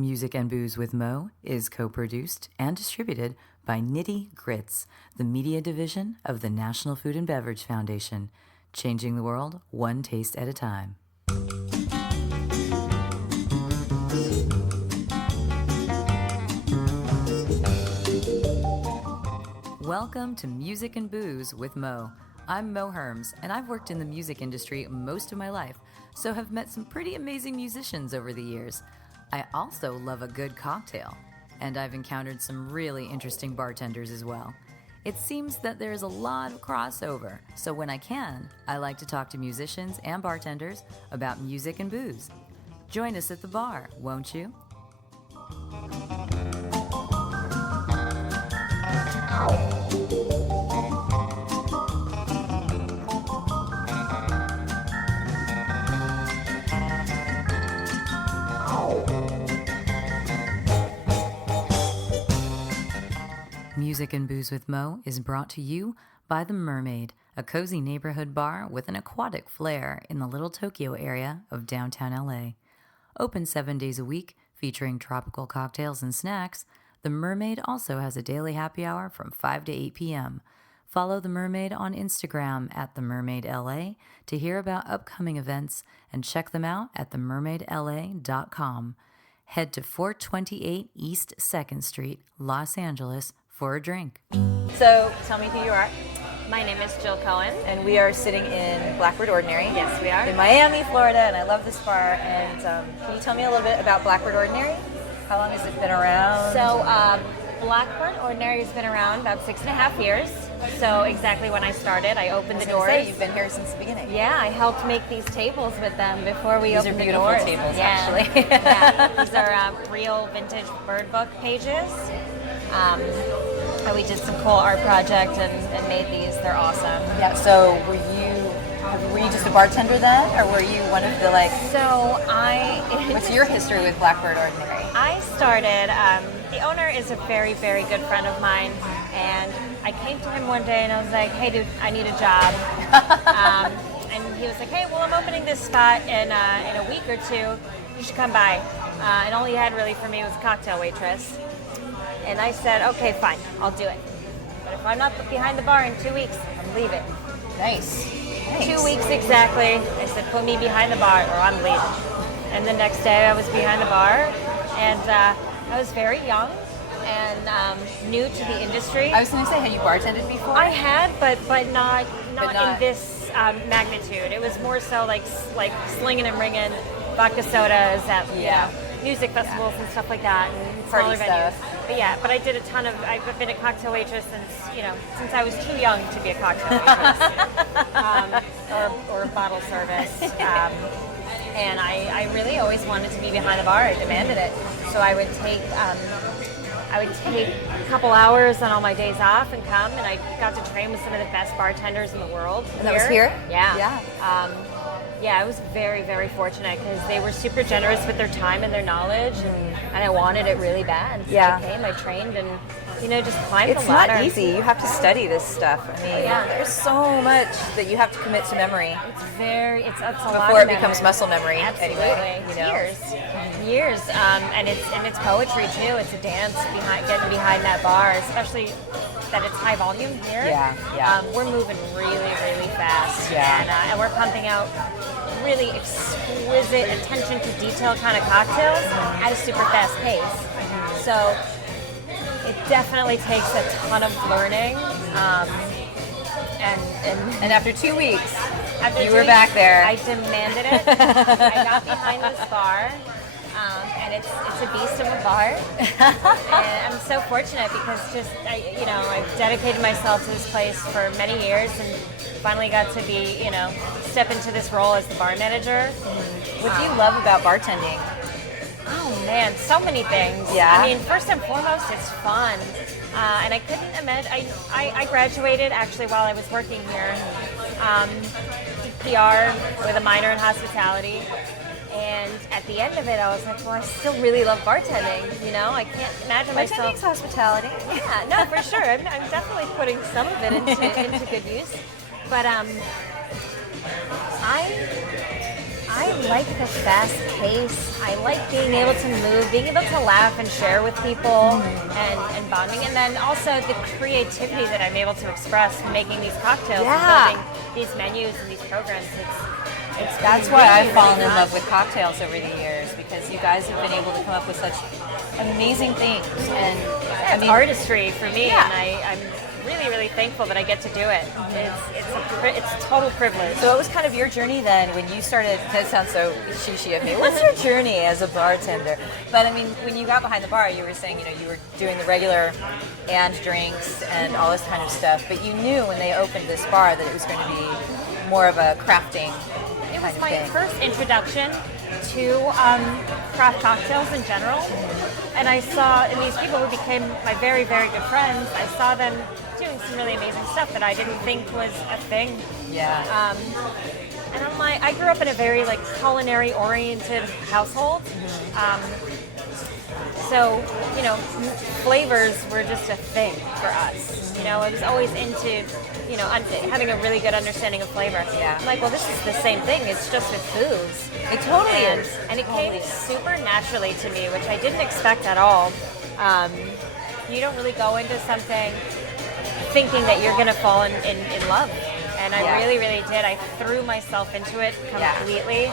Music and Booze with Mo is co-produced and distributed by Nitty Grits, the media division of the National Food and Beverage Foundation, changing the world one taste at a time. Welcome to Music and Booze with Mo. I'm Mo Herms, and I've worked in the music industry most of my life, so have met some pretty amazing musicians over the years. I also love a good cocktail, and I've encountered some really interesting bartenders as well. It seems that there's a lot of crossover, so when I can, I like to talk to musicians and bartenders about music and booze. Join us at the bar, won't you? Music and Booze with Mo is brought to you by The Mermaid, a cozy neighborhood bar with an aquatic flair in the Little Tokyo area of downtown LA. Open 7 days a week, featuring tropical cocktails and snacks, The Mermaid also has a daily happy hour from 5 to 8 p.m. Follow The Mermaid on Instagram at TheMermaidLA to hear about upcoming events and check them out at TheMermaidLA.com. Head to 428 East 2nd Street, Los Angeles, for a drink. So, tell me who you are. My name is Jill Cohen. And we are sitting in Blackbird Ordinary. Yes, we are. In Miami, Florida, and I love this bar. And can you tell me a little bit about Blackbird Ordinary? How long has it been around? So, Blackbird Ordinary has been around about 6.5 years. So, exactly when I started, I opened the doors. Say, you've been here since the beginning. Yeah, I helped make these tables with them before we opened the doors. These are beautiful tables, yeah. actually. Yeah, these are real vintage bird book pages. And we did some cool art project and made these. They're awesome. Yeah, so were you just a bartender then, or were you one of the what's your history with Blackbird Ordinary? I started, the owner is a very, very good friend of mine, and I came to him one day and I was like, hey dude, I need a job. And he was like, hey, well, I'm opening this spot in a week or two. You should come by. And all he had really for me was a cocktail waitress. And I said, okay, fine, I'll do it. But if I'm not behind the bar in 2 weeks, I'm leaving. Nice. 2 weeks exactly. I said, put me behind the bar or I'm leaving. And the next day I was behind the bar, and I was very young and new to the industry. I was going to say, had you bartended before? I had, but not in this magnitude. It was more so like slinging and ringing vodka sodas at music festivals and stuff like that, and smaller venues. But I did a ton of. I've been a cocktail waitress since I was too young to be a cocktail waitress, or bottle service. And I really always wanted to be behind the bar. I demanded it. So I would take a couple hours on all my days off and come, and I got to train with some of the best bartenders in the world. And that was here? Yeah. I was very, very fortunate because they were super generous with their time and their knowledge, and I wanted it really bad. So I came, I trained, and just climbed the ladder. It's not easy. You have to study this stuff. I mean, there's so much that you have to commit to memory. It's a lot before it becomes muscle memory. Absolutely. Anyway, years. And it's poetry too. It's a dance getting behind that bar, especially that it's high volume here. We're moving really, really fast. And we're pumping out really exquisite attention to detail kind of cocktails at a super fast pace. So it definitely takes a ton of learning. And after 2 weeks, you were weeks, back there. I demanded it. I got behind this bar. And it's a beast of a bar, and I'm so fortunate because I've dedicated myself to this place for many years, and finally got to be step into this role as the bar manager. What do you love about bartending? Oh man, so many things. I mean, first and foremost, it's fun, and I couldn't imagine. I graduated actually while I was working here, did PR with a minor in hospitality. And at the end of it, I was like, well, I still really love bartending. I can't imagine myself. Bartending's hospitality. Yeah, no, for sure. I'm definitely putting some of it into good use. But I I like the fast pace. I like being able to move, being able to laugh and share with people and bonding. And then also the creativity that I'm able to express making these cocktails and building these menus and these programs. That's why I've fallen in love with cocktails over the years, because you guys have been able to come up with such amazing things. And it's artistry for me, and I'm really, really thankful that I get to do it. It's a total privilege. So what was kind of your journey then when you started? That sounds so shushy of me. What's your journey as a bartender? But I mean, when you got behind the bar, you were saying, you were doing the regular and drinks and all this kind of stuff. But you knew when they opened this bar that it was going to be more of a crafting. It was my first introduction to craft cocktails in general, and I saw these people who became my very, very good friends. I saw them doing some really amazing stuff that I didn't think was a thing. Yeah. And I grew up in a very culinary oriented household. So, flavors were just a thing for us. I was always into, having a really good understanding of flavor. Yeah. I'm like, well, this is the same thing. It's just with booze. It totally is. And it came super naturally to me, which I didn't expect at all. You don't really go into something thinking that you're going to fall in love. And I really, really did. I threw myself into it completely,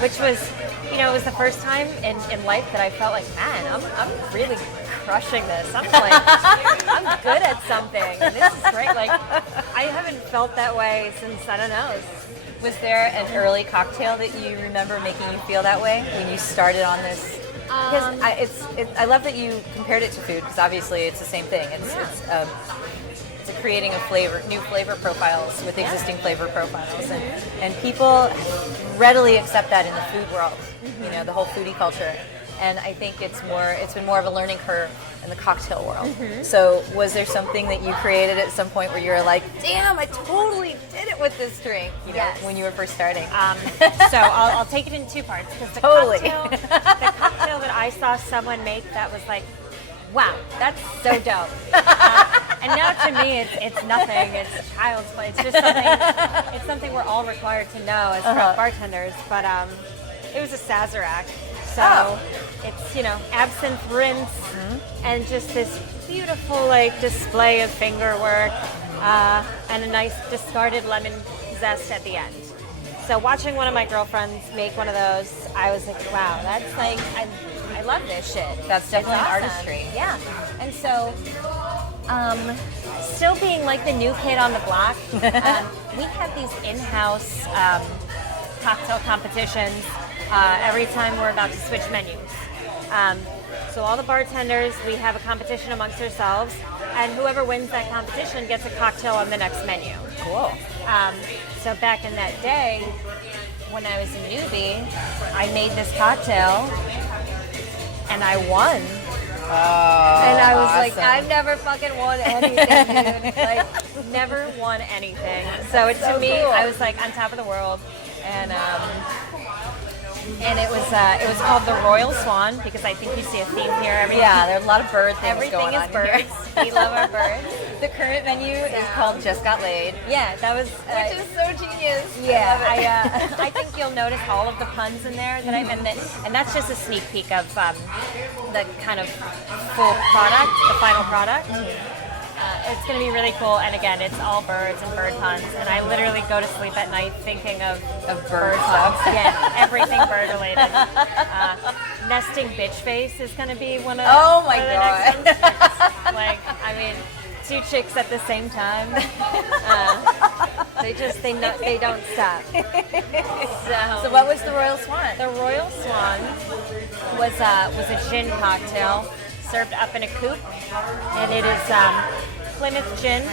which was, it was the first time in life that I felt like, man, I'm really crushing this. I'm good at something. And this is great. I haven't felt that way since, I don't know. Was there an early cocktail that you remember making you feel that way when you started on this? Because I love that you compared it to food, because obviously it's the same thing. It's creating new flavor profiles with existing flavor profiles, and people readily accept that in the food world. The whole foodie culture. And I think it's been more of a learning curve in the cocktail world. So was there something that you created at some point where you were like, damn, I totally did it with this drink, when you were first starting? So I'll take it in two parts, because the cocktail that I saw someone make that was like, wow, that's so dope. And now to me, it's nothing. It's child's play. It's just something. It's something we're all required to know as bartenders. But it was a Sazerac. So it's absinthe rinse and just this beautiful display of finger work and a nice discarded lemon zest at the end. So watching one of my girlfriends make one of those, I was like, wow, that's I love this shit. That's definitely awesome. artistry. Yeah. And so, still being the new kid on the block, we have these in-house cocktail competitions every time we're about to switch menus. So all the bartenders, we have a competition amongst ourselves, and whoever wins that competition gets a cocktail on the next menu. Cool. So back in that day, when I was a newbie, I made this cocktail, and I won. And I was like, I've never fucking won anything, dude. Never won anything. So to me, cool. I was on top of the world, and it was called the Royal Swan, because I think you see a theme here. There are a lot of bird things everything going on. Everything is birds. We love our birds. The current menu is called Just Got Laid. Yeah, that was which is so genius. Yeah, I think you'll notice all of the puns in there that I've been, and that's just a sneak peek of the kind of full product, the final product. It's going to be really cool, and again, it's all birds and bird puns, and I literally go to sleep at night thinking of bird stuff. Yeah, everything bird related. Nesting bitch face is going to be one of oh my god, next two chicks at the same time. They don't stop. So what was the Royal Swan? The Royal Swan was a gin cocktail served up in a coupe, and it is Plymouth gin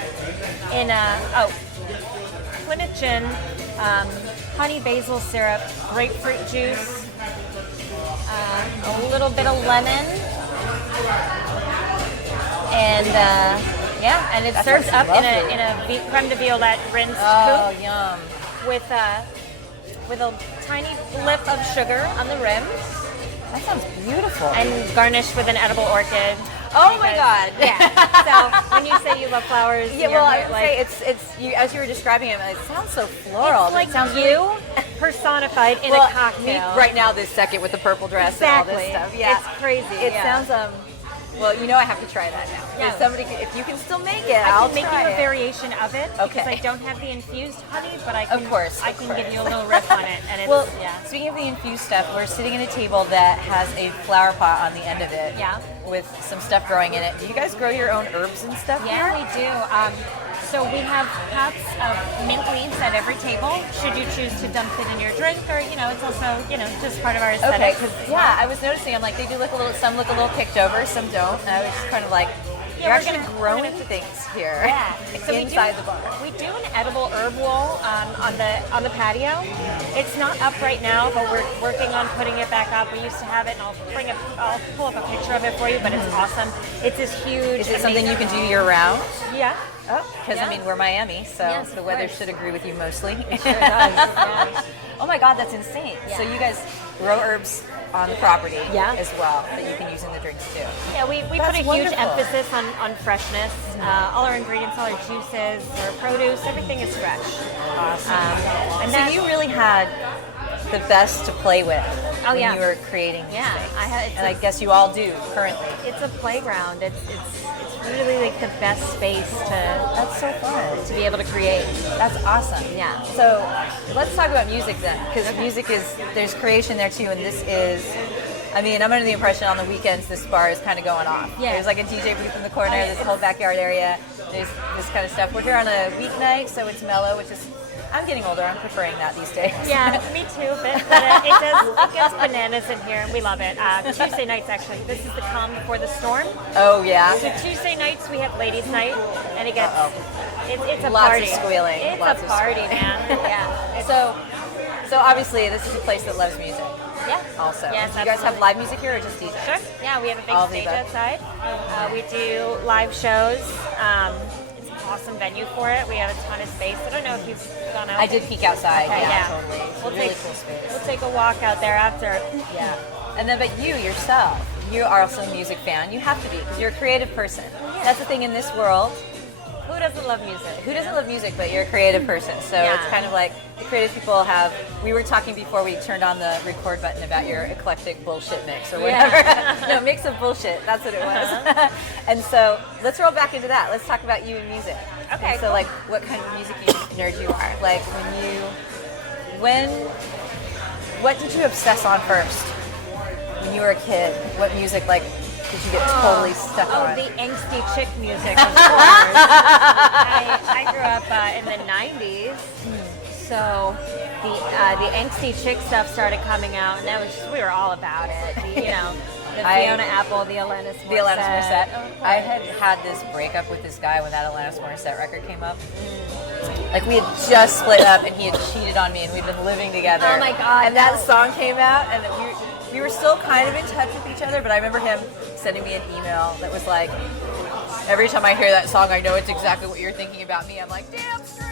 Plymouth gin, honey basil syrup, grapefruit juice, a little bit of lemon, and and it's served up in a creme de violette rinsed coupe. Yum! With a tiny lip of sugar on the rim. That sounds beautiful. And garnished with an edible orchid. Oh my God! Yeah. So when you say you love flowers, yeah. Well, I would say it's you as you were describing it. It sounds so floral. It's like it sounds you personified in a cocktail. Me right now, this second with the purple dress exactly. and all this stuff. Yeah, it's crazy. It sounds Well, I have to try that now. Yeah. If you can still make it, I I'll can make try you a variation of it because Okay. I don't have the infused honey, but I can. Of course. I can give you a little riff on it, and it's Well, yeah. speaking of the infused stuff, we're sitting at a table that has a flower pot on the end of it. Yeah. With some stuff growing in it. Do you guys grow your own herbs and stuff? Yeah, here? we do. So we have pots of mint leaves at every table. Should you choose to dump it in your drink, or it's also just part of our aesthetic. Okay. Yeah, I was noticing. I'm like, they do look a little. Some look a little kicked over, some don't. And I was just kind of like, you're actually growing things here. Yeah. So inside the bar. We do an edible herb wall on the patio. It's not up right now, but we're working on putting it back up. We used to have it, and I'll pull up a picture of it for you. But it's awesome. It's this huge. Is it something you can do year round? Yeah. Because we're Miami, so Yes, the of weather course. should agree with you mostly. It sure does. Yeah. Oh my God, that's insane. Yeah. So you guys grow herbs on the property Yeah. as well that you can use in the drinks too. Yeah, we put That's a huge wonderful. emphasis on freshness. All our ingredients, all our juices, our produce, everything is fresh. Awesome. And So that, you really had the best to play with Oh, when yeah. you were creating these Yeah, things. And I guess you all do currently. it's a playground. It's really like the best space That's so fun. to be able to create. That's awesome. Yeah. So let's talk about music then, because music there's creation there too, and this is, I'm under the impression on the weekends this bar is kind of going off. Yeah. There's like a DJ booth in the corner, this whole backyard area, there's this kind of stuff. We're here on a weeknight, so it's mellow, which is, I'm getting older, I'm preferring that these days. Yeah, me too. But it gets bananas in here, and we love it. Tuesday nights, actually. This is the calm before the storm. Oh yeah. So Tuesday nights we have ladies' night, and it gets it's a Lots party. of squealing. It's Lots a of party, squealing. man. Yeah. So obviously this is a place that loves music Yeah. also. Yes, Do you guys have absolutely. live music here or just DJ? Sure. Yeah, we have a big All of the stage above. outside. We do live shows. It's an awesome venue for it. We have a ton of space. I don't know if you've gone out. I did peek outside. Okay, yeah, totally. It's We'll a really take, cool space. We'll take a walk out there after. Yeah. And then, but you yourself, you are also a music fan. You have to be because you're a creative person. That's the thing in this world. Who doesn't love music? Who doesn't love music, but you're a creative person. So Yeah. it's kind of like the creative people have. We were talking before we turned on the record button about your eclectic bullshit mix or whatever. Yeah. No, mix of bullshit. That's what it was. And so let's roll back into that. Let's talk about you and music. Okay, And so cool. like, what kind of music nerd you are? Like what did you obsess on first when you were a kid? What music did you get totally stuck on? The angsty chick music, of course. I grew up in the 90s, so the angsty chick stuff started coming out, and that was we were all about it. The Fiona Apple, the Alanis Morissette. The Alanis Morissette. I had this breakup with this guy when that Alanis Morissette record came up. Like we had just split up, and he had cheated on me, and we'd been living together. Oh my God! And that song came out, and we were still kind of in touch with each other. But I remember him sending me an email that was like, every time I hear that song, I know it's exactly what you're thinking about me. I'm like, damn straight.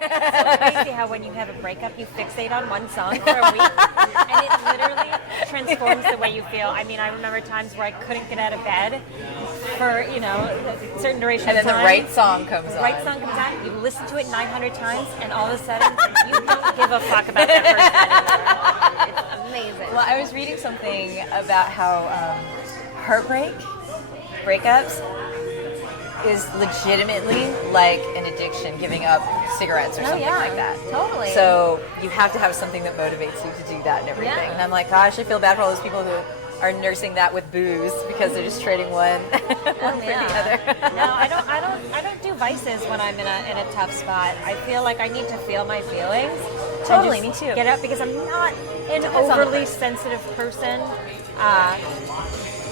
Crazy how when you have a breakup, you fixate on one song for a week, and it literally transforms the way you feel. I remember times where I couldn't get out of bed for a certain duration And of then time. the right song comes on. The right song comes on. You listen to it 900 times, and all of a sudden, you don't give a fuck about that person anymore. It's amazing. Well, I was reading something about how breakups, is legitimately like an addiction, giving up cigarettes or something like that. Totally. So you have to have something that motivates you to do that and everything. Yeah. And I'm like, gosh, I feel bad for all those people who are nursing that with booze because they're just trading one for the other. No, I don't do vices when I'm in a tough spot. I feel like I need to feel my feelings. Totally, and just me too. Get up because I'm not an overly sensitive person.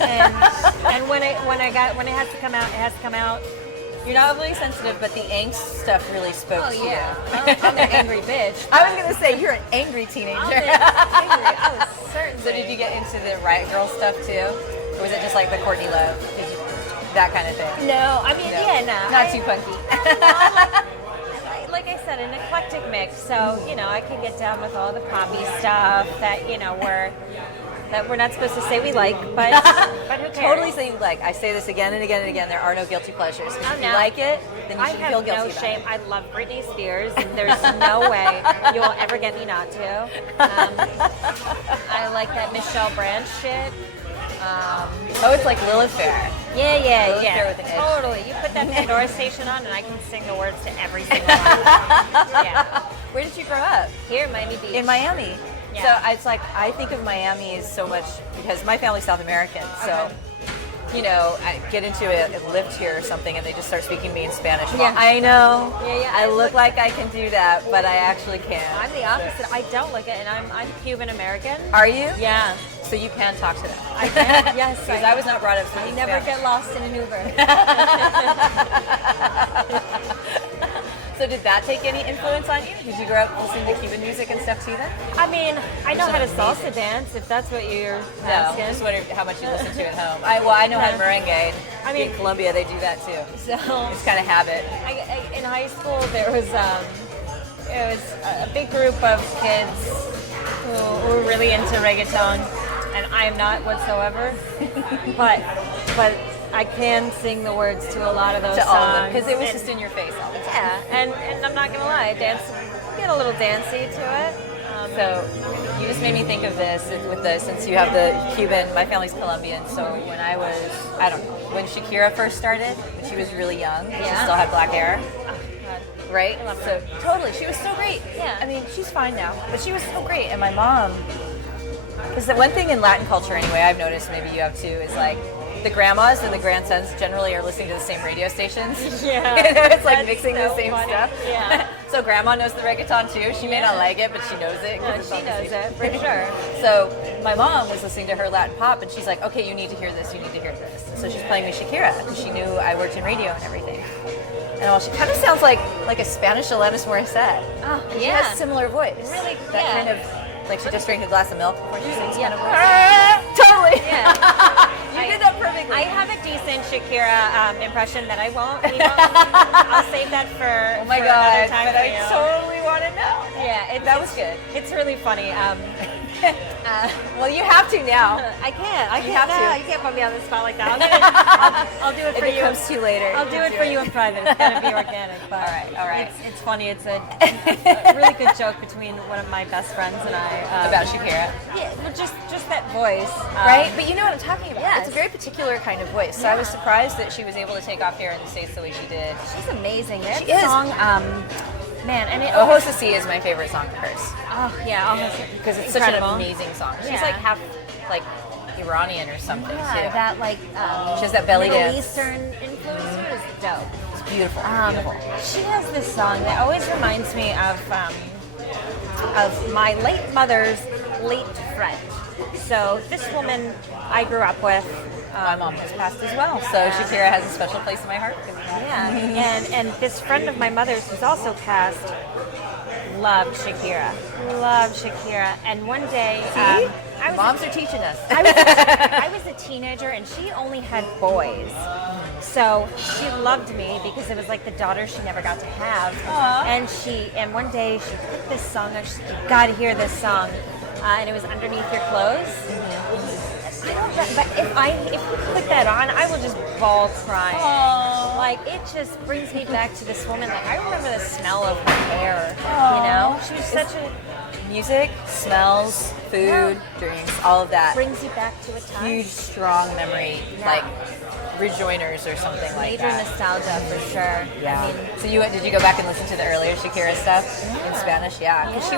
And when it has to come out, it has to come out. You're not overly sensitive, but the angst stuff really spoke to you. I'm an angry bitch. I was gonna say you're an angry teenager. I was certainly. So did you get into the Riot Girl stuff too, or was it just like the Courtney Love, that kind of thing? No, I mean, no. Not too punky. Like I said, an eclectic mix. So I can get down with all the poppy stuff that we're not supposed to say we like, but who cares? Totally say you like. I say this again and again and again. There are no guilty pleasures. If you like it, then you shouldn't feel guilty I have about no shame. it. I love Britney Spears. And there's no way you will ever get me not to. I like that Michelle Branch shit. It's like Lilith Fair. Yeah. Fair with an edge. Totally. You put that Pandora station on, and I can sing the words to every single one. Yeah. Where did you grow up? Here, Miami Beach. In Miami. Yeah. So it's like I think of Miami as so much because my family's South American. So I get into a Lyft here or something, and they just start speaking to me in Spanish. Yeah. I know. Yeah. I look like I can do that, but I actually can't. I'm the opposite. I don't look it, and I'm Cuban American. Are you? Yeah. So you can talk to them. I can. Yes. Because I was not brought up I speaking never Spanish. get lost in an Uber. So did that take any influence on you? Did you grow up listening to Cuban music and stuff too then? I mean, I know how to salsa dance, if that's what you're asking. No, just wondering how much you listen to at home. I know how to merengue. I mean, in Colombia they do that too. So It's kind of habit. in high school there was a big group of kids who were really into reggaeton, and I am not whatsoever. but I can sing the words to a lot of those songs Because it was just in your face all the time. Yeah, and I'm not gonna lie, get a little dancey to it. So you just made me think of this since you have the Cuban, my family's Colombian, so when I was, I don't know, when Shakira first started, when she was really young, she still had black hair. Right? I love her. So totally, she was so great. Yeah. I mean, she's fine now, but she was so great. And my mom, because the one thing in Latin culture anyway, I've noticed, maybe you have too, is like the grandmas and the grandsons generally are listening to the same radio stations. Yeah. It's like That's mixing so the same funny. stuff. Yeah. So grandma knows the reggaeton too. She may not like it, but she knows it. No, she knows it for sure. So my mom was listening to her Latin pop, and she's like, okay, you need to hear this, you need to hear this. So she's playing me Shakira, because she knew I worked in radio and everything. And well, she kind of sounds like a Spanish Alanis Morissette. Oh, And she has a similar voice. Really, That yeah. kind of, like she just drank a glass of milk before she sings kind of voice. Totally. Yeah. You did that perfectly. I have a decent Shakira impression that I won't. I'll save that for. Oh my for God! another time But for I you. totally want to know. Yeah, That was good. It's really funny. Well, you have to now. I can't. You have to. You can't put me on the spot like that. I'll do it for If it you. comes too later. I'll do it for you in private. It's gonna be organic. But All right. It's funny. It's a really good joke between one of my best friends and I. About Shakira. Yeah, well, just that voice. Right? But you know what I'm talking about. Yes. It's a very particular kind of voice. So I was surprised that she was able to take off here in the States the way she did. She's amazing. That She is. song, man, and it. Ojo to See is my favorite song of hers. Oh yeah, almost Because it's incredible. such an amazing song. She's Yeah. like half like Iranian or something Yeah, too. that like She has that belly Middle dance. Eastern influence to it is dope. It's beautiful. Beautiful. She has this song that always reminds me of my late mother's late friend. So this woman I grew up with. My mom has passed as well, so Shakira has a special place in my heart. Yeah, and this friend of my mother's who's also passed loved Shakira. And one day, Moms are teaching us. I was a teenager and she only had boys. So she loved me because it was like the daughter she never got to have. Aww. And one day she put this song on. She said, "You gotta hear this song," and it was Underneath Your Clothes. But if you put that on, I will just bawl crying. Aww. Like it just brings me back to this woman. Like I remember the smell of her hair. You know, she was such a Music, smells, food, drinks, all of that. brings you back to a time. Huge, strong memory. Yeah. Like rejoiners or something like Major that. nostalgia for sure. Yeah. I mean, So did you go back and listen to the earlier Shakira stuff in Spanish? Yeah. 'Cause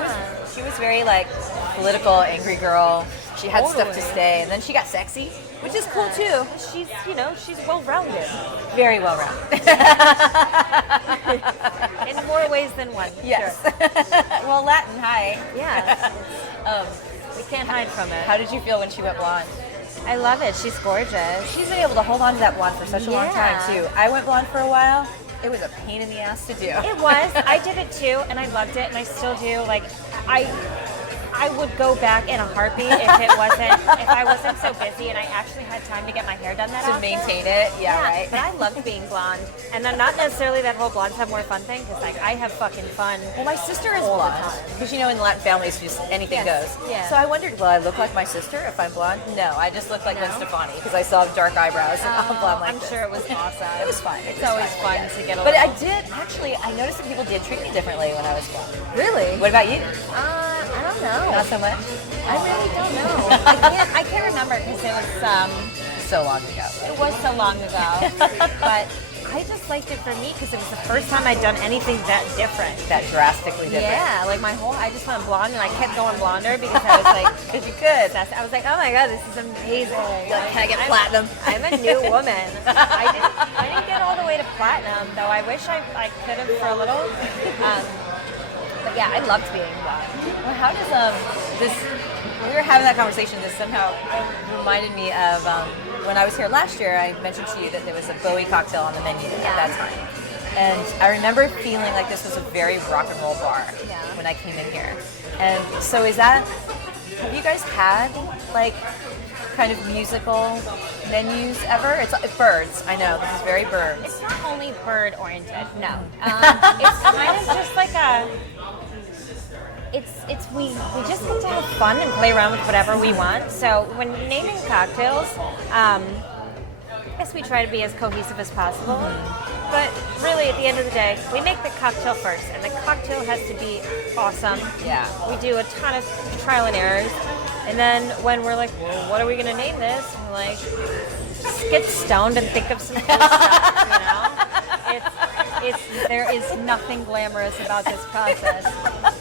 she was very like political, angry girl. She had stuff to say, and then she got sexy, which is cool too. she's she's well-rounded Very well rounded. in more ways than one. Yes. Sure. Well, Latin, hi. Yeah. We can't hide from it. How did you feel when she went blonde? I love it. She's gorgeous. She's been able to hold on to that blonde for such a long time Yeah. too. I went blonde for a while. It was a pain in the ass to do. It was. I did it too, and I loved it, and I still do. Like, I would go back in a heartbeat if I wasn't so busy and I actually had time to get my hair done that To often. maintain it, yeah, right. But I loved being blonde, and then not necessarily that whole blondes have more fun thing, because like I have fucking fun. Well, my sister is All the blonde time. because in Latin families, just anything Yes, goes. yeah. So I wondered, will I look like my sister if I'm blonde? No, I just look like Gwen Stefani because I saw dark eyebrows and I'm blonde like I'm this. sure it was awesome. It was fun. It's always fun to get a But I little... did actually. I noticed that people did treat me differently when I was blonde. Really? What about you? I don't know. Not so much. I really don't know. I can't remember because it was So long ago. It was so long ago, but I just liked it for me because it was the first time I'd done anything that different. That drastically different. Yeah, like I just went blonde and I kept going blonder because I was like, because you could. I was like, oh my god, this is amazing. Like, can I get platinum? I'm a new woman. I didn't get all the way to platinum though. I wish I could have for a little. But yeah, I loved being blonde. Well, how does this? When we were having that conversation, this somehow reminded me of when I was here last year. I mentioned to you that there was a Bowie cocktail on the menu at that time, and I remember feeling like this was a very rock and roll bar when I came in here. And so, have you guys had like kind of musical menus ever? It's Birds. I know this is very Birds. It's not only bird oriented. No, it's kind of just like a. We just get to have fun and play around with whatever we want. So when naming cocktails, I guess we try to be as cohesive as possible. But really, at the end of the day, we make the cocktail first, and the cocktail has to be awesome. Yeah. We do a ton of trial and errors, and then when we're like, well, what are we going to name this? We're like, just get stoned and think of some cool stuff. There is nothing glamorous about this process.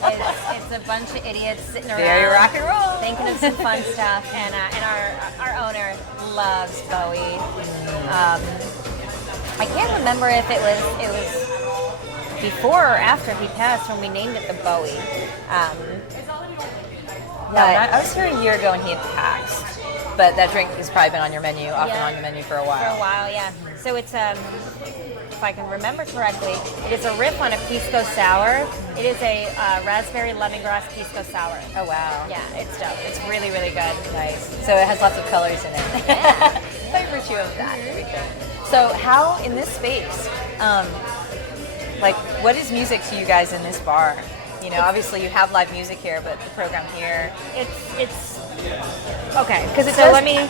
It's a bunch of idiots sitting around, Very rock and roll, thinking of some fun stuff, and our owner loves Bowie. I can't remember if it was before or after he passed when we named it the Bowie. I was here a year ago and he had passed. But that drink has probably been on your menu, off and on your menu for a while. For a while, yeah. So it's if I can remember correctly, it is a riff on a pisco sour. It is a raspberry lemongrass pisco sour. Oh wow. Yeah, it's dope. It's really, really good. Nice. So it has lots of colors in it. Yeah. By virtue of that, everything. So how in this space, what is music to you guys in this bar? You know, obviously you have live music here, but the program here. It's okay. Because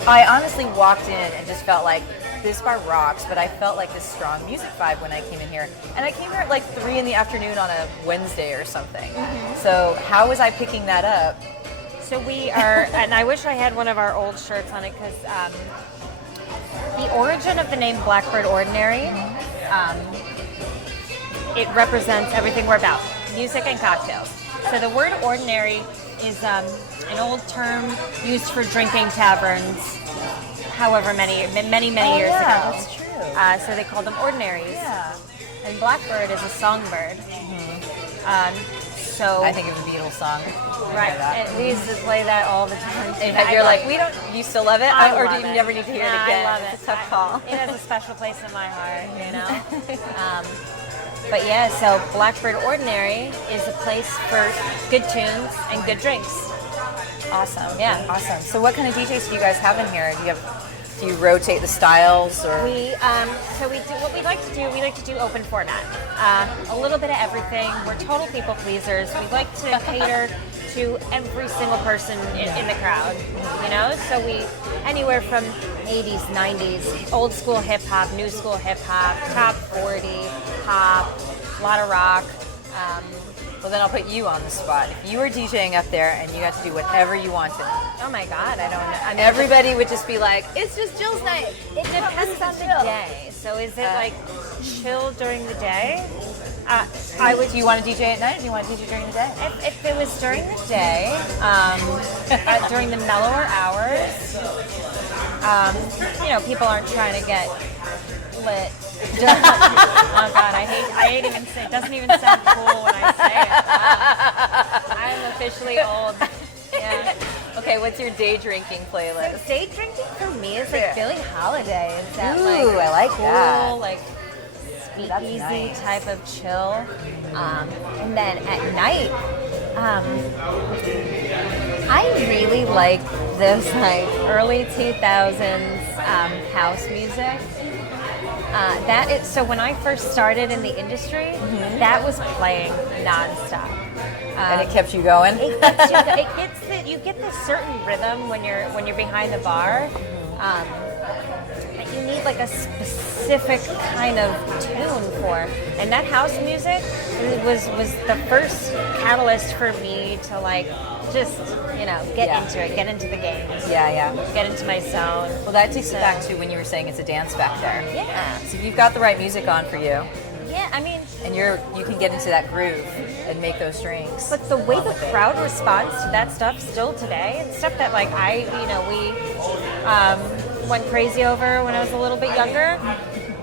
I honestly walked in and just felt like this bar rocks, but I felt like this strong music vibe when I came in here. And I came here at like 3 p.m. on a Wednesday or something. Mm-hmm. So how was I picking that up? So we are, and I wish I had one of our old shirts on it because the origin of the name Blackbird Ordinary, it represents everything we're about, music and cocktails. So the word ordinary is an old term used for drinking taverns, however many years ago. That's true. So they called them ordinaries. Yeah. And Blackbird is a songbird. Mm-hmm. So I think of the Beatles song. Right, and we used to play that all the time. And you're like, you still love it? Or do you never need to hear it again? I love it. It's a tough call. It has a special place in my heart, you know? But yeah, so Blackbird Ordinary is a place for good tunes and good drinks. Awesome. Yeah. Awesome. So what kind of DJs do you guys have in here? Do you rotate the styles or? We do what we like to do open format. A little bit of everything. We're total people pleasers. We like to cater to every single person in the crowd. You know, so we anywhere from 80s, 90s, old school hip hop, new school hip hop, top 40, pop, a lot of rock. Well, then I'll put you on the spot. If you were DJing up there and you got to do whatever you wanted, Oh my God, I don't know. I mean, everybody would just be like, "It's just Jill's night." it depends on the day. So is it like chill during the day? I would. Do you want to DJ at night, or do you want to DJ during the day? If it was during the day, during the mellower hours, people aren't trying to get lit. Oh God, I hate even saying. It doesn't even sound cool when I say it. I'm officially old. Yeah. Okay, what's your day drinking playlist? Day drinking for me is like Billie Holiday. Is that Ooh, I like cool, that. like That's speakeasy nice. type of chill. And then at night, I really like this like early 2000s house music. So when I first started in the industry, that was playing nonstop. And it kept you going? You get this certain rhythm when you're behind the bar. That you need like a specific kind of tune for, and that house music was the first catalyst for me to like just get into it, get into the games, get into my zone. Well, that takes you back to when you were saying it's a dance back there. Yeah. So you've got the right music on for you, Yeah, I mean, and you can get into that groove and make those drinks. but the way the crowd responds to that stuff still today, it's stuff that like we went crazy over when I was a little bit younger.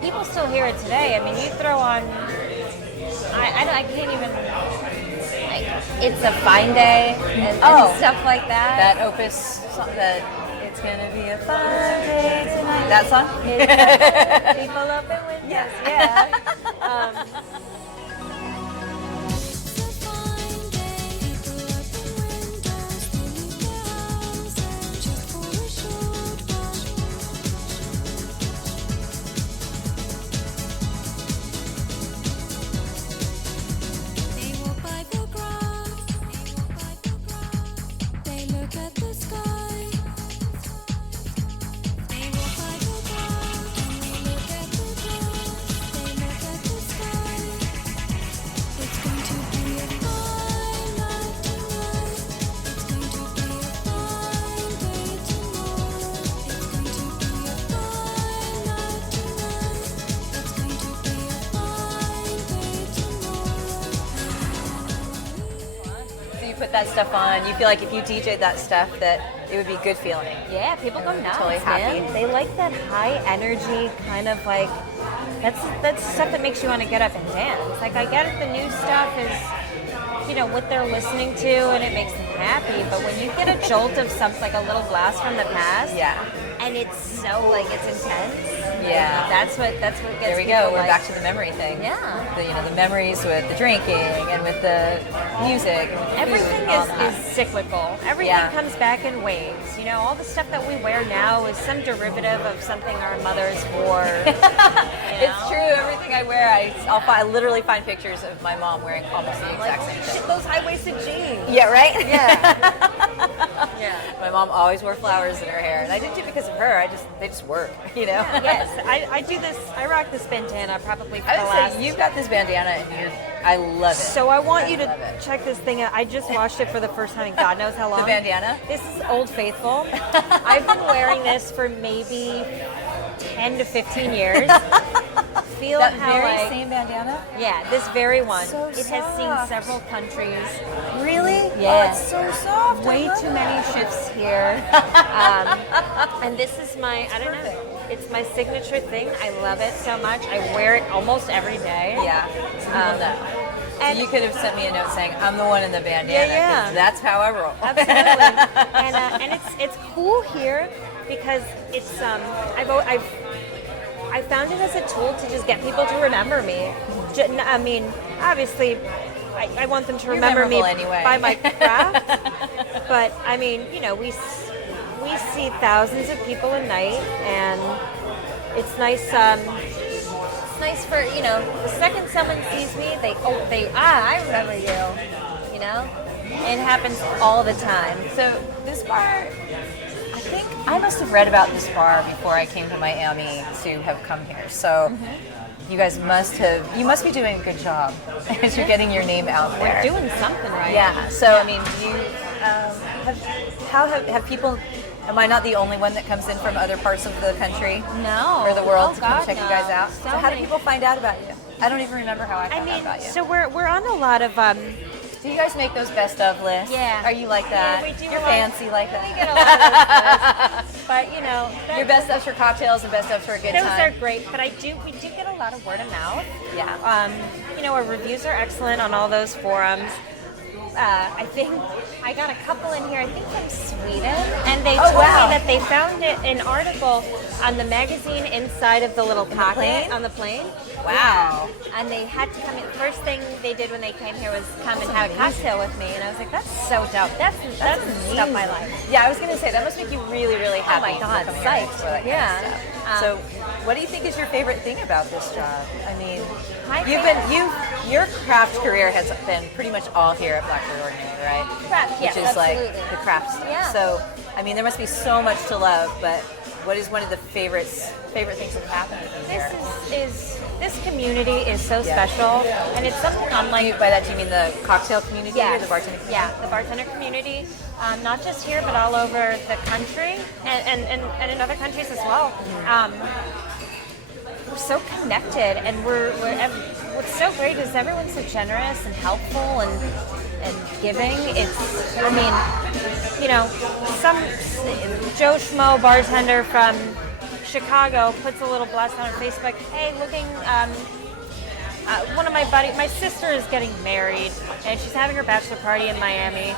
People still hear it today. I mean, you throw on, I can't even, like, It's a Fine Day and stuff like that. That Opus song, that it's gonna be a fine day tonight. That song? People open windows. Yes. Yeah. Put that stuff on, you feel like if you DJ'd that stuff that it would be good feeling. Yeah, people go nuts, totally happy. man. They like that high energy kind of like, that's stuff that makes you want to get up and dance. Like, I get it, the new stuff is, what they're listening to and it makes them happy, but when you get a jolt of something, like a little blast from the past, and it's so, like, it's intense, that's what gets people. There we go, we're back to the memory thing. Yeah. The memories with the drinking and with the music and with the Everything food and all that. is cyclical. Everything comes back in waves. All the stuff that we wear now is some derivative of something our mothers wore. It's true. Everything I wear, I literally find pictures of my mom wearing almost the exact same thing. Shit, those high-waisted jeans. Yeah, right? Yeah. My mom always wore flowers in her hair, and I didn't do it because of her. They just work, Yes, I do this. I rock this bandana probably for the I would last. say you've got this bandana, and I love it. So I want you love to it. check this thing out. I just washed it for the first time in God knows how long. The bandana? This is Old Faithful. I've been wearing this for maybe 10 to 15 years. Feel That how very like, same bandana? yeah, this very one. So it has seen soft. several countries. Really? Yeah. Oh, it's so soft. Way too many shifts here. And this is my, I don't know, it's my signature thing. I love it so much. I wear it almost every day. Yeah. So And you could have sent me a note saying, I'm the one in the bandana. Yeah. 'Cause that's how I roll. absolutely. And it's cool here because it's I found it as a tool to just get people to remember me. I mean, obviously, I want them to remember me anyway. by my craft. But I mean, we see thousands of people a night, and it's nice. It's nice for the second someone sees me, I remember you. It happens all the time. So this bar, think I must have read about this bar before I came to Miami to have come here. So you guys must be doing a good job as you're getting your name out there. We're doing something right. Yeah. So I mean, do you have people? Am I not the only one that comes in from other parts of the country or the world to come check you guys out? So how do people find out about you? I don't even remember how I found out about you. So we're on a lot of. Do you guys make those best of lists? Yeah. Are you like that? Yeah, we do. You're fancy like that. We get a lot of those lists. But you know, your best ofs for cocktails and best ofs for a good time. Those are great, but we do get a lot of word of mouth. Yeah. You know, our reviews are excellent on all those forums. I think I got a couple in here, I think from Sweden, and they told me that they found an article on the magazine inside of the little pocket on the plane. Wow. Yeah. And they had to come in. The first thing they did when they came here was come and have a cocktail with me, and I was like, that's so dope. That's stuff I like. Yeah, I was going to say, that must make you really, really happy. Oh my God, psyched. Yeah. So what do you think is your favorite thing about this job? I mean, your craft career has been pretty much all here at Blackbird Ordinary, right? Craft, Which is like the craft stuff. Yeah. So, I mean, there must be so much to love, but what is one of the favorite things that happened with you here? This community is so special, and it's something unlike. By that, do you mean the cocktail community or the bartender community? Yeah, the bartender community, not just here, but all over the country, and in other countries as well. We're so connected, and what's so great is everyone's so generous and helpful and giving. It's, I mean, you know, some Joe Schmo bartender from Chicago puts a little blast on her Facebook. Hey, looking. One of my sister is getting married, and she's having her bachelor party in Miami.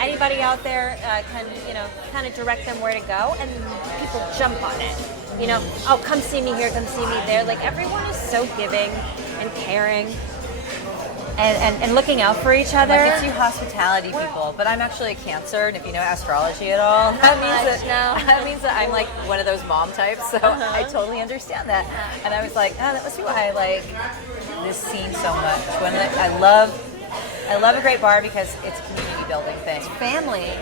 Anybody out there can, you know, kind of direct them where to go, and people jump on it. You know, oh, come see me here, come see me there. Like, everyone is so giving and caring and looking out for each other. Like, it's you hospitality people, but I'm actually a Cancer, and if you know astrology at all, that means that I'm like one of those mom types, so I totally understand that. And I was like, that must be why I like this scene so much. When I love a great bar because it's a community building thing. It's family.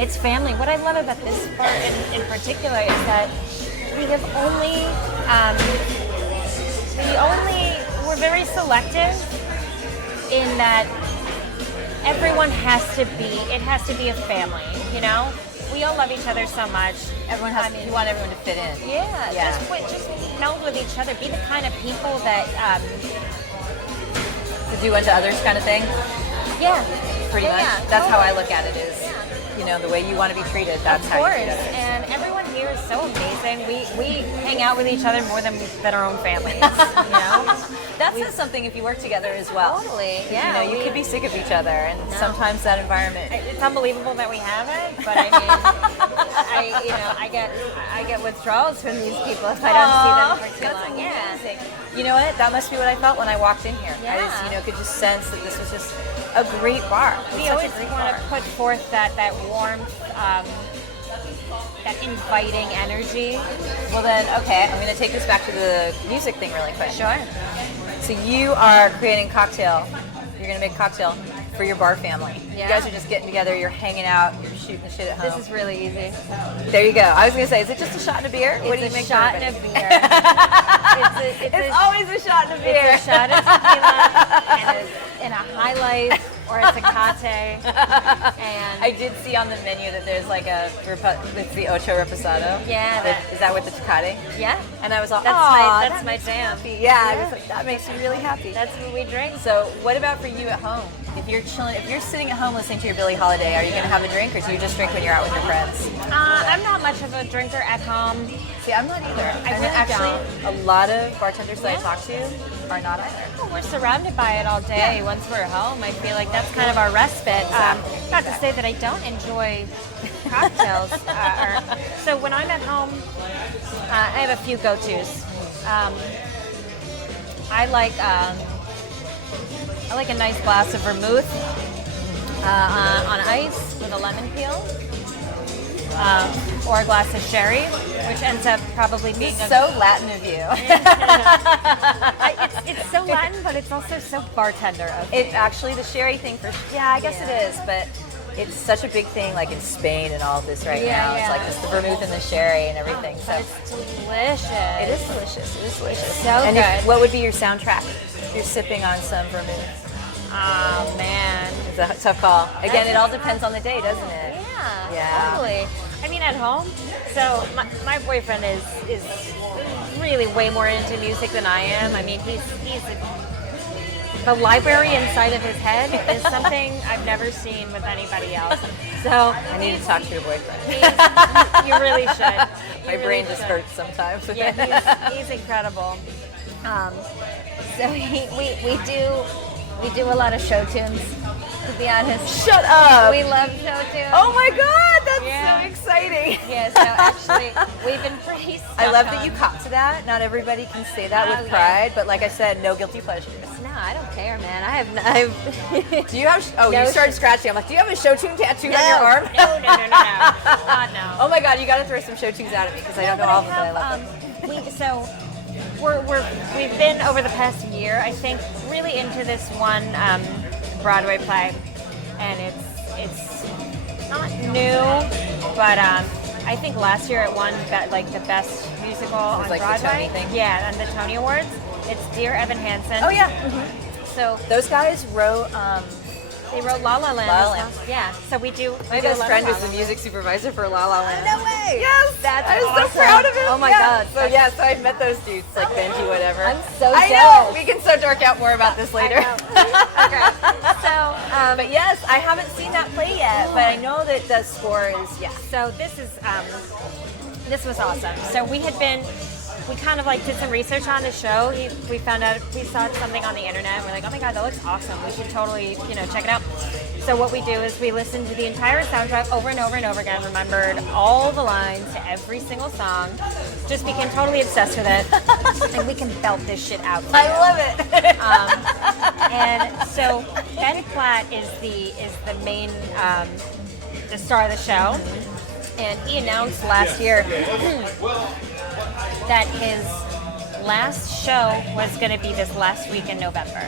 It's family. What I love about this bar in particular is that we're very selective in that everyone has to be a family, you know? We all love each other so much. You want everyone to fit in. Yeah. Just meld with each other. Be the kind of people that to do unto others kind of thing. Yeah. Pretty much. Yeah, that's how I look at it is, you know, the way you want to be treated, that's how you treat others. And everyone here is so amazing. We hang out with each other more than our own families, you know? That says something if you work together as well. Totally. Yeah. You know, you could be sick of each other, and sometimes that environment. It's unbelievable that we have it, but I mean, I get withdrawals from these people if I don't see them for too long. Amazing. You know what? That must be what I felt when I walked in here. Yeah. I just, could just sense that this was just a great bar. We always want to put forth that warmth, that inviting energy. Well then, okay, I'm going to take this back to the music thing really quick. Sure. So you are creating cocktail. You're going to make a cocktail for your bar family. Yeah. You guys are just getting together, you're hanging out, you're shooting the shit at home. This is really easy. There you go. I was going to say, is it just a shot and a beer? What do you make? Shot and a beer. It's always a shot and a beer. It's a shot of tequila and a highlight, or a tecate. And I did see on the menu that there's like it's the Ocho Reposado. Yeah. Is that with the tecate? Yeah. And I was all, that's my jam. Yeah, I was like, that makes me really happy. That's what we drink. So what about for you at home? If you're chilling, if you're sitting at home listening to your Billie Holiday, are you going to have a drink, or do you just drink when you're out with your friends? I'm not much of a drinker at home. See, I'm not either. I really actually, a lot of bartenders that I talk to are not either. Well, we're surrounded by it all day. Yeah. Once we're home, I feel like that's kind of our respite. Not to say that I don't enjoy cocktails. So when I'm at home, I have a few go-tos. I like a nice glass of vermouth on ice with a lemon peel, or a glass of sherry, which ends up probably being so Latin of you. It's so Latin, but it's also so bartender of you. It's actually the sherry thing I guess it is, but it's such a big thing, like in Spain and all of this right now. Yeah. It's like just the vermouth and the sherry and everything. So It's delicious. it is delicious. It is delicious. So and good. what would be your soundtrack? If you're sipping on some vermouth. Oh man. It's a tough call. Again, it all depends on the day, doesn't it? Yeah. Totally. I mean, at home. So my boyfriend is really way more into music than I am. I mean, the library inside of his head is something I've never seen with anybody else. So I need to talk to your boyfriend. You really should. My brain just hurts sometimes. Yeah, he's incredible. So we do a lot of show tunes, to be honest. Shut up! We love show tunes. Oh my god, that's Yeah. so exciting. Yeah, so actually, we've been pretty stuck I love that you on- cop to that. Not everybody can say that Oh, with yeah. pride, but like I said, no guilty pleasures. No, I don't care, man. I've Do you have? Oh, No, you started scratching. I'm like, do you have a show tune tattoo on your arm? No. God, no. Oh my god, you got to throw some show tunes out at me because I don't know all of them, but I love them. We've been over the past year, I think, really into this one Broadway play, and it's not new, but I think last year it won the best musical on like the Broadway. Tony thing? Yeah, and the Tony Awards. It's Dear Evan Hansen. Oh yeah, So those guys wrote. they wrote La La Land. La La as Land. well. Yeah. So we do. My we do a best lot of friend La is the La music supervisor for La La Land. No way. Yes, That's I was awesome. so proud of him. Oh my Yeah. God. So yeah, so I've met those dudes, like Benji, whatever. I'm so I know. jealous. We can so dork out more about this later. Okay. So But yes, I haven't seen that play yet, but I know that the score is So this was awesome. So we kind of like did some research on the show. We found out, we saw something on the internet, and we're like, oh my god, that looks awesome. We should totally, check it out. So what we do is we listened to the entire soundtrack over and over and over again, remembered all the lines to every single song, just became totally obsessed with it, and we can belt this shit out. I love it. And so Ben Platt is the main the star of the show, and he announced last year that his last show was going to be this last week in November.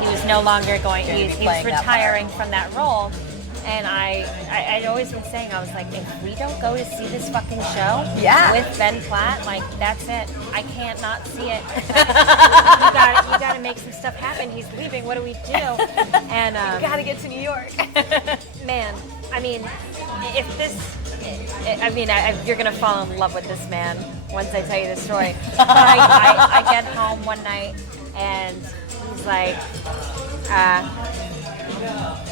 He was no longer going. Gonna be He was playing that retiring from that role. And I'd always been saying, I was like, if we don't go to see this fucking show with Ben Platt, like, that's it. I can't not see it. you gotta make some stuff happen. He's leaving. What do we do? And Gotta get to New York. man, I mean, you're gonna fall in love with this man once I tell you the story. But I get home one night and he's like,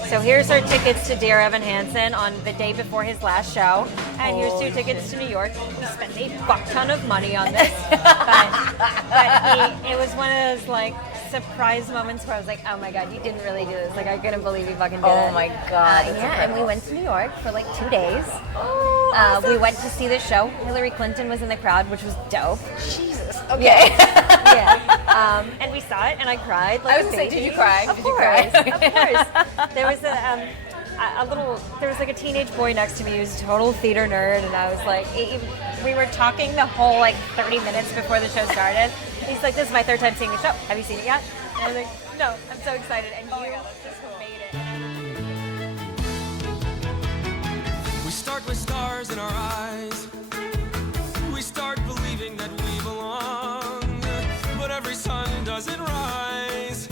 so here's our tickets to Dear Evan Hansen on the day before his last show, and here's 2 tickets to New York. We spent a fuck ton of money on this, but it was one of those like surprise moments where I was like, oh my god, you didn't really do this. Like, I couldn't believe you fucking did it. Oh my god. that's yeah, and we incredible. went to New York for like 2 days. Oh, awesome. We went to see the show. Hillary Clinton was in the crowd, which was dope. Jesus. Okay. Yeah. And we saw it, and I cried. Like I was gonna say, did you cry? Of Did you course. cry? Of course. There was there was like a teenage boy next to me who was a total theater nerd, and I was like, we were talking the whole like 30 minutes before the show started. He's like, this is my 3rd time seeing the show. Have you seen it yet? And I was like, no, I'm so excited. And you just made it. We start with stars in our eyes. We start believing that we belong. But every sun doesn't rise.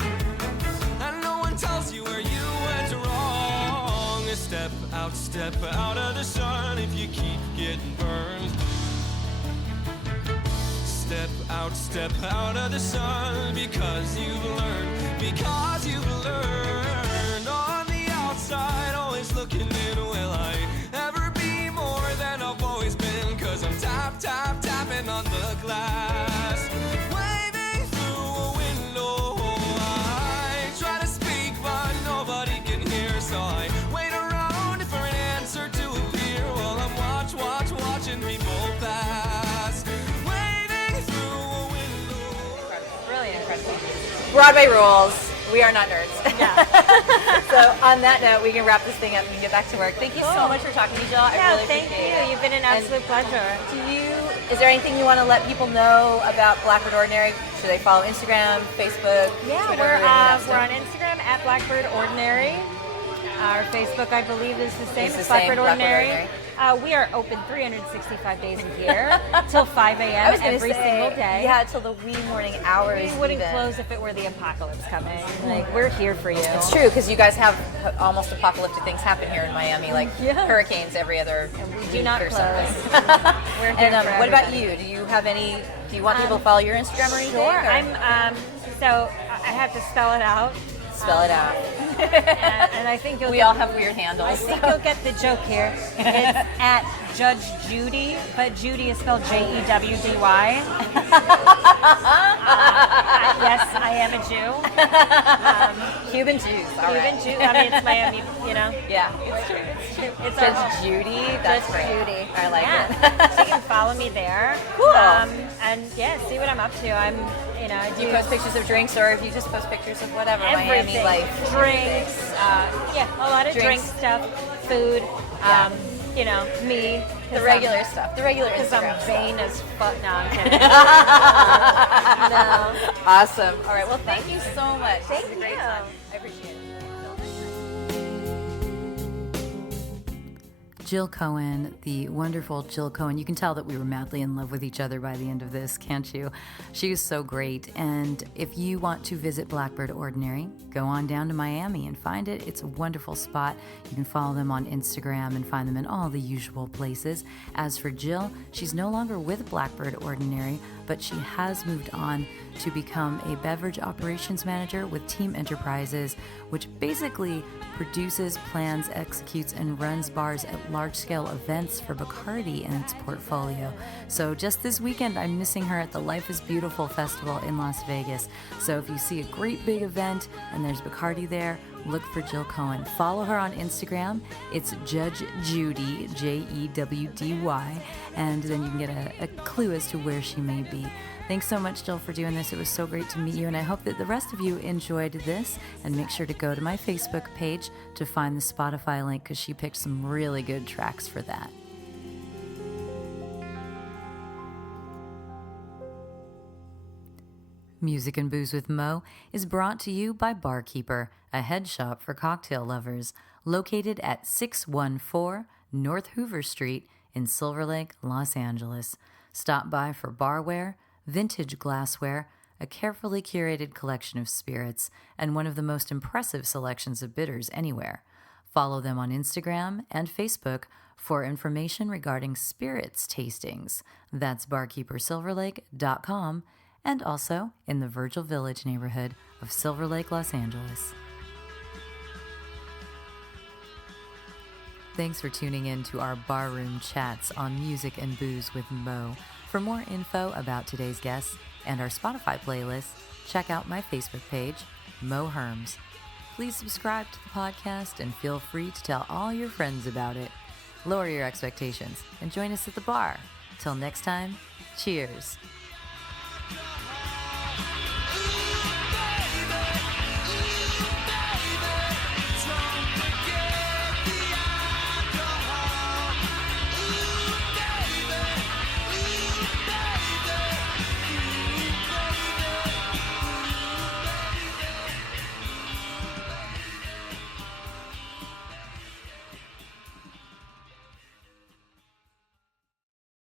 And no one tells you where you went wrong. Step out of the sun if you keep getting burned. Step out of the sun because you've learned on the outside, always looking in. Will I ever be more than I've always been? Cause I'm tapping on the glass, waving through a window. I try to speak but nobody can hear, so I wait around for an answer to appear while I'm watching people pass, waving through a window. Really incredible. Broadway rules. We are not nerds. Yeah. So on that note, we can wrap this thing up and we can get back to work. Thank you so much for talking to me, Jill. I Yeah, really thank appreciate you. it. You've been an absolute pleasure. Is there anything you want to let people know about Blackbird Ordinary? Should they follow Instagram, Facebook, Yeah, Twitter? any of that we're stuff? on Instagram at Blackbird Ordinary. Our Facebook, I believe, is the same. It's the Blackbird same, Blackbird Ordinary. We are open 365 days a year till 5 a.m. every single day. Yeah, till the wee morning hours. We wouldn't even. close if it were the apocalypse coming. Like, we're here for you. It's true, because you guys have almost apocalyptic things happen here in Miami, like hurricanes every other week do not or close. something. We're here And for what about everybody. you? Do you have any? Do you want people to follow your Instagram or anything? Sure. or- I'm. So I have to spell it out. Spell it out. And I think you'll We get, all have weird handles. I think you'll get the joke here. It's at Judge Judy, but Judy is spelled Jewdy. Yes, I am a Jew. Cuban Jews. All Cuban right. Jew. I mean, it's Miami, you know. Yeah, it's true. It's true. It's Judge our- Judy. That's Judge great. Judy. I like Yeah. it. So you can follow me there. Cool. And yeah, see what I'm up to. I'm, you know, I Do you post pictures of drinks, or if you just post pictures of whatever everything. Miami life? Drinks. Yeah, a lot of drink Drinks. stuff, food. Yeah. You know, me. The regular stuff. The regular Because I'm Instagram vain stuff. as fuck. No, I'm kidding. No. Awesome. All right. Well, thank you so much. Thank This was a great you. time. I appreciate it. Jill Cohen, the wonderful Jill Cohen. You can tell that we were madly in love with each other by the end of this, can't you? She was so great. And if you want to visit Blackbird Ordinary, go on down to Miami and find it. It's a wonderful spot. You can follow them on Instagram and find them in all the usual places. As for Jill, she's no longer with Blackbird Ordinary, but she has moved on to become a beverage operations manager with Team Enterprises, which basically produces, plans, executes, and runs bars at large-scale events for Bacardi and its portfolio. So just this weekend, I'm missing her at the Life is Beautiful Festival in Las Vegas. So if you see a great big event and there's Bacardi there, look for Jill Cohen. Follow her on Instagram. It's Judge Judy, Jewdy, and then you can get a clue as to where she may be. Thanks so much, Jill, for doing this. It was so great to meet you, and I hope that the rest of you enjoyed this. And make sure to go to my Facebook page to find the Spotify link, because she picked some really good tracks for that. Music and Booze with Mo is brought to you by Barkeeper, a head shop for cocktail lovers, located at 614 North Hoover Street in Silver Lake, Los Angeles. Stop by for barware, vintage glassware, a carefully curated collection of spirits, and one of the most impressive selections of bitters anywhere. Follow them on Instagram and Facebook for information regarding spirits tastings. That's barkeepersilverlake.com, and also in the Virgil Village neighborhood of Silver Lake, Los Angeles. Thanks for tuning in to our barroom chats on Music and Booze with Mo. For more info about today's guests and our Spotify playlist, check out my Facebook page, Mo Herms. Please subscribe to the podcast and feel free to tell all your friends about it. Lower your expectations and join us at the bar. Till next time, cheers.